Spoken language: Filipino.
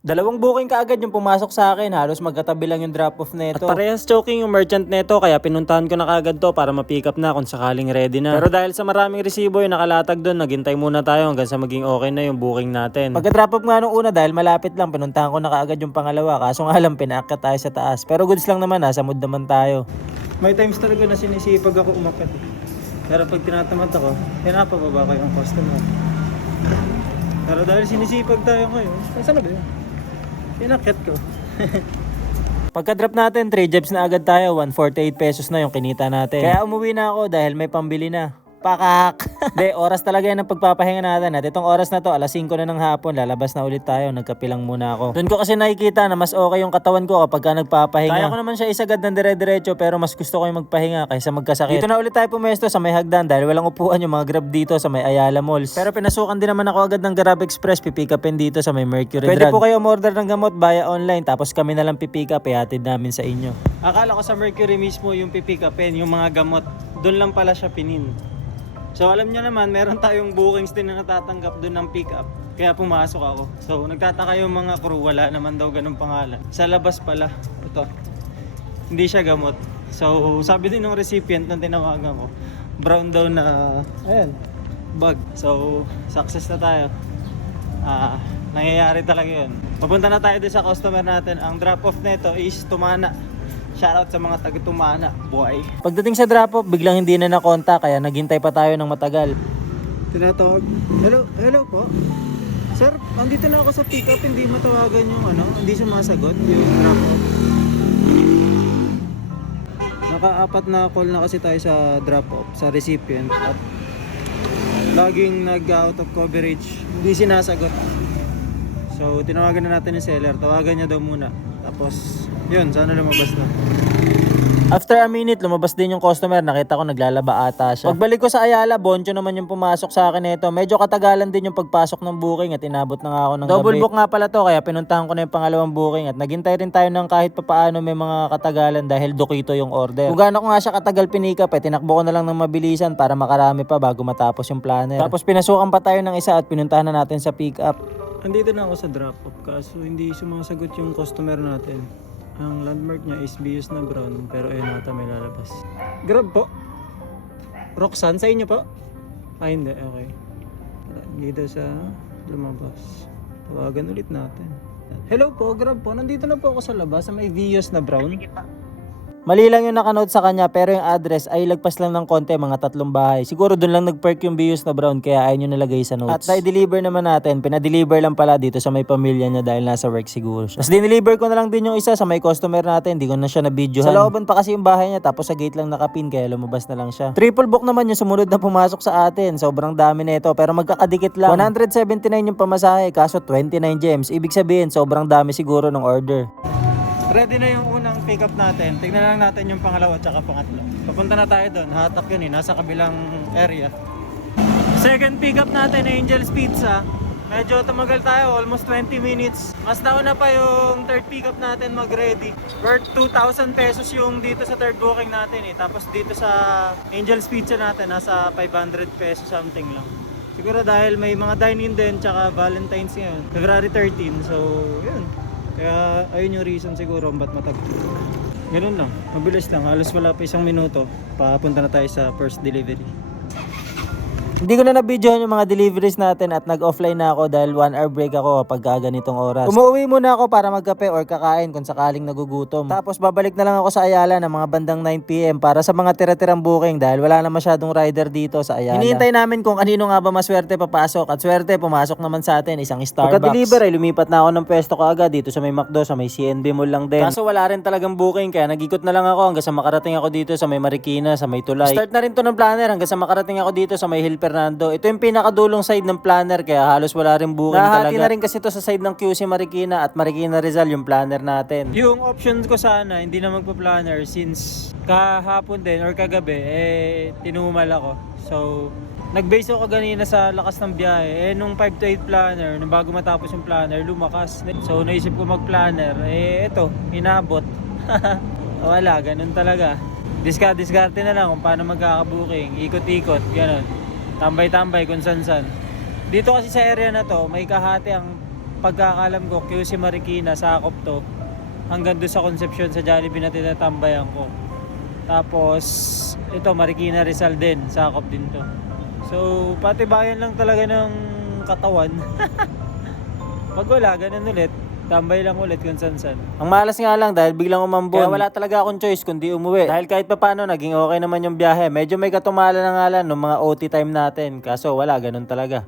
Dalawang booking kaagad yung pumasok sa akin, halos magkatabi lang yung drop-off nito. At parehas choking yung merchant nito, kaya pinuntahan ko na kaagad to para ma-pick up na kung sakaling ready na. Pero dahil sa maraming resibo yung nakalatag doon, naghintay muna tayo hanggang sa maging okay na yung booking natin. Pagka-drop off nga nung una, dahil malapit lang, pinuntahan ko na kaagad yung pangalawa, kaso nga lang pinaakyat tayo sa taas. Pero goods lang naman, nasa mood naman tayo. May times talaga na sinisipag ako umakyat. Pero pag tinatamad ako, pinapababa ko yung customer. Pero dahil sinisipag tayo ngayon, saan na ba yun? Pinakit ko. Pagka-drop natin, 3 jobs na agad tayo. 148 pesos na yung kinita natin. Kaya umuwi na ako dahil may pambili na. Pakak! De, oras talaga yan ang pagpapahinga natin. At itong oras na to, alas 5 na ng hapon, lalabas na ulit tayo. Nagkapilang muna ako. Doon ko kasi nakikita na mas okay yung katawan ko kapag ka nagpapahinga. Kaya ko naman siya isagad ng dire-diretso, pero mas gusto ko yung magpahinga kaysa magkasakit. Dito na ulit tayo pumesto sa may hagdan dahil walang upuan yung mga Grab dito sa may Ayala Malls. Pero pinasukan din naman ako agad ng Grab Express, pipick upin dito sa may Mercury Drug. Pwede po kayo umorder ng gamot via online, tapos kami na lang pipick up, ihatid namin sa inyo. Akala ko sa Mercury mismo yung pipick upin, yung mga gamot. Doon lang pala siya pinin. So alam niyo naman, meron tayong bookings din na natatanggap doon ng pick up. Kaya pumasok ako. So nagtataka yung mga crew, wala naman daw ganung pangalan. Sa labas pala, ito. Hindi siya gamot. So sabi din ng recipient nung tinawagan ko, brown daw na, ayan, bag. So success na tayo. Nangyayari talaga yun. Papunta na tayo doon sa customer natin. Ang drop off nito is Tumana. Shoutout sa mga taga-Tumana, boy. Pagdating sa drop-off, biglang hindi na nakontak, kaya naghintay pa tayo ng matagal. Tinatawag. Hello po. Sir, andito na ako sa pick-up, hindi matawagan yung hindi sumasagot yung drop-off. Naka-apat na call na kasi tayo sa drop-off, sa recipient. At laging nag-out of coverage, hindi sinasagot. So, tinawagan na natin yung seller, tawagan niya daw muna. Tapos, yun, sana lumabas na. After a minute, lumabas din yung customer. Nakita ko naglalaba ata siya. Pagbalik ko sa Ayala, Boncho naman yung pumasok sa akin nito. Medyo katagalan din yung pagpasok ng booking at inabot na nga ako ng double gabi. Book nga pala to, kaya pinuntahan ko na yung pangalawang booking at naghintay rin tayo ng kahit papaano may mga katagalan dahil dukito yung order. Kung gaano ko nga siya katagal pinikap, tinakbo ko na lang ng mabilisan para makarami pa bago matapos yung planner. Tapos pinasukan pa tayo ng isa at pinuntahan na natin sa pick up. Andito na ako sa drop-off kaso hindi sumasagot yung customer natin. Ang landmark niya is BS na brown, pero ayun nata may lalabas. Grab po. Roxanne, sa inyo po? Hindi, okay. Dito sa lumabas. Tawagan ulit natin. Hello po, Grab po. Nandito na po ako sa labas sa may Vios na brown. Mali lang yung nakanote sa kanya, pero yung address ay lagpas lang ng konti, mga 3 bahay. Siguro doon lang nag-park yung Vios na brown, kaya ayun yung nalagay sa notes. At na-deliver naman natin, pinadeliver lang pala dito sa may pamilya niya dahil nasa work siguro siya. Tapos dineliver ko na lang din yung isa sa may customer natin, hindi ko na siya na-videohan. Sa looban pa kasi yung bahay niya, tapos sa gate lang nakapin, kaya lumabas na lang siya. Triple book naman yung sumunod na pumasok sa atin, sobrang dami na ito, pero magkakadikit lang. 179 yung pamasahe, kaso 29 gems, ibig sabihin sobrang dami siguro ng order. Ready na yung unang pick up natin. Tignan lang natin yung pangalawa at saka pangatlo. Papunta na tayo doon. Hatak yun nasa kabilang area. Second pick up natin, Angel's Pizza. Medyo tumagal tayo, almost 20 minutes. Mas nauna pa yung third pick up natin mag-ready. Worth 2,000 pesos yung dito sa third booking natin Tapos dito sa Angel's Pizza natin, nasa 500 pesos something lang. Siguro dahil may mga dine-in din, tsaka Valentine's ngayon. February 13, so yun. Kaya ayun yung reason siguro ba't matagal. Ganun lang, mabilis lang, halos wala pa 1 minuto, papunta na tayo sa first delivery. Hindi ko na na-videohan yung mga deliveries natin at nag-offline na ako dahil 1 hour break ako pag ganitong oras. Umuwi muna ako para magkape or kakain kung sakaling nagugutom. Tapos babalik na lang ako sa Ayala ng mga bandang 9 PM para sa mga tira-tirang booking dahil wala na masyadong rider dito sa Ayala. Hinihintay namin kung kanino nga ba maswerte papasok at swerte pumasok naman sa atin isang Starbucks. Pagka-deliver ay lumipat na ako ng pwesto ko agad dito sa may McDo, sa may CNB Mall lang din. Kaso wala rin talagang booking kaya nag-ikot na lang ako hanggang sa makarating ako dito sa may Marikina, sa may Tulay. Start na rin to ng planner hanggang sa makarating ako dito sa may Hill Fernando. Ito yung pinakadulong side ng planner kaya halos wala rin booking talaga. Nahati na rin kasi ito sa side ng QC Marikina at Marikina Rizal yung planner natin. Yung options ko sana hindi na magpa-planner since kahapon din or kagabi tinumal ako. So nag-base ako kanina sa lakas ng biyahe. Nung 5 to 8 planner, nung bago matapos yung planner, lumakas. So naisip ko mag-planner. Ito, inabot. Wala, ganun talaga. Diskarte na lang kung paano magkaka-booking. Ikot-ikot, ganun. Tambay-tambay kung san-san. Dito kasi sa area na to, may kahati ang pagkakalam ko, QC Marikina, sakop to. Hanggang doon sa Concepcion sa Jollibee na tinatambayan ko. Tapos, ito Marikina Rizal din, sakop din to. So, patibayan lang talaga ng katawan. Pag wala, ganun ulit. Tambay lang ulit kung san-san. Ang malas nga lang dahil biglang umambon. Kaya wala talaga akong choice kundi umuwi. Dahil kahit pa paano, naging okay naman yung biyahe. Medyo may katumala na nga lang ng mga OT time natin. Kaso wala, ganun talaga.